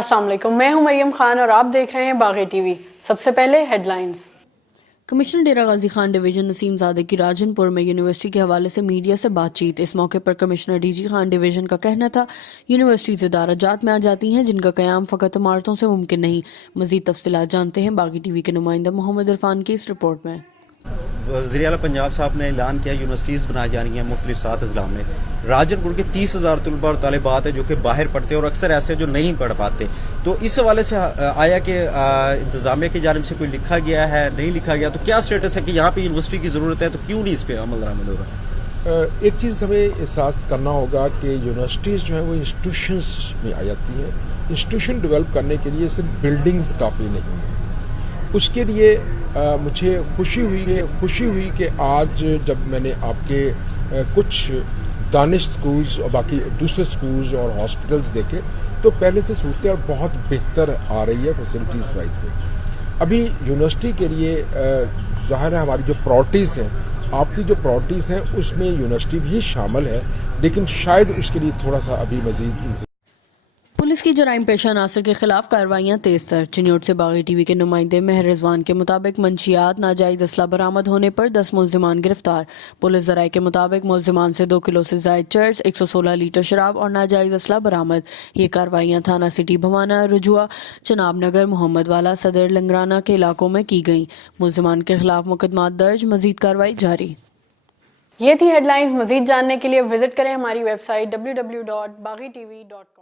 अस्सलाम वालेकुम, मैं हूं मरियम खान और आप देख रहे हैं बागी टीवी। सबसे पहले हेडलाइंस। कमिश्नर डेरा गाजी खान डिवीजन नसीम ज़ादे की राजनपुर में यूनिवर्सिटी के हवाले से मीडिया से बातचीत। इस मौके पर कमिश्नर डीजी खान डिवीजन का कहना था यूनिवर्सिटीज़ इदाराजात में आ जाती हैं जिनका क़याम फ़कत इमारतों से मुमकिन नहीं। मज़ीद तफसीलात जानते हैं बागी टीवी के नुमाइंदा मोहम्मद इरफान की इस रिपोर्ट में। वज़ीर आला पंजाब साहब ने ऐलान किया यूनिवर्सिटीज़ बनाई जा रही हैं मुख्तलिफ 7 अजला में। राजनपुर के 30,000 तलबा और तालिबात है जो कि बाहर पढ़ते हैं और अक्सर ऐसे जो नहीं पढ़ पाते। तो इस हवाले से आया कि इंतज़ामिया की जानिब से कोई लिखा गया है, नहीं लिखा गया, तो क्या स्टेटस है कि यहाँ पे यूनिवर्सिटी की ज़रूरत है, तो क्यों नहीं इस पर अमल दरामद हो रहा? एक चीज़ हमें एहसास करना होगा कि यूनिवर्सिटीज़ जो है वो इंस्टीट्यूशंस में आ जाती हैं। इंस्टीट्यूशन डेवलप करने के लिए सिर्फ बिल्डिंग्स काफ़ी नहीं है। उसके लिए मुझे खुशी हुई कि आज जब मैंने आपके कुछ दानिश स्कूल्स और बाकी दूसरे स्कूल्स और हॉस्पिटल्स देखे तो पहले से सूरत बहुत बेहतर आ रही है फैसिलिटीज़ वाइज में। अभी यूनिवर्सिटी के लिए ज़ाहिर है हमारी जो प्रायोरिटीज़ हैं, आपकी जो प्रायोरिटीज़ हैं उसमें यूनिवर्सिटी भी शामिल है, लेकिन शायद उसके लिए थोड़ा सा अभी मज़ीद। पुलिस की जराइम पेशा नासिर के खिलाफ कार्रवाइयां तेज तर। चिन्योट से बागी टीवी के नुमाइंदे मेहर रिजवान के मुताबिक मंशियात नाजायज असला बरामद होने पर 10 मुल्जिमान गिरफ्तार। पुलिस जराये के मुताबिक मुल्जिमान से 2 किलो से जायद चर्स, 116 लीटर शराब और नाजायज असला बरामद। ये कार्रवाइयां थाना सिटी भवाना, रुजुआ, चनाब नगर, मोहम्मद वाला, सदर लंगराना के इलाकों में की गईं। मुल्जिमान के खिलाफ मुकदमात दर्ज, मजीद कार्रवाई जारी। ये थी हेडलाइंस। मजीद जानने के लिए विजिट करें हमारी वेबसाइट www.baghi.tv.com।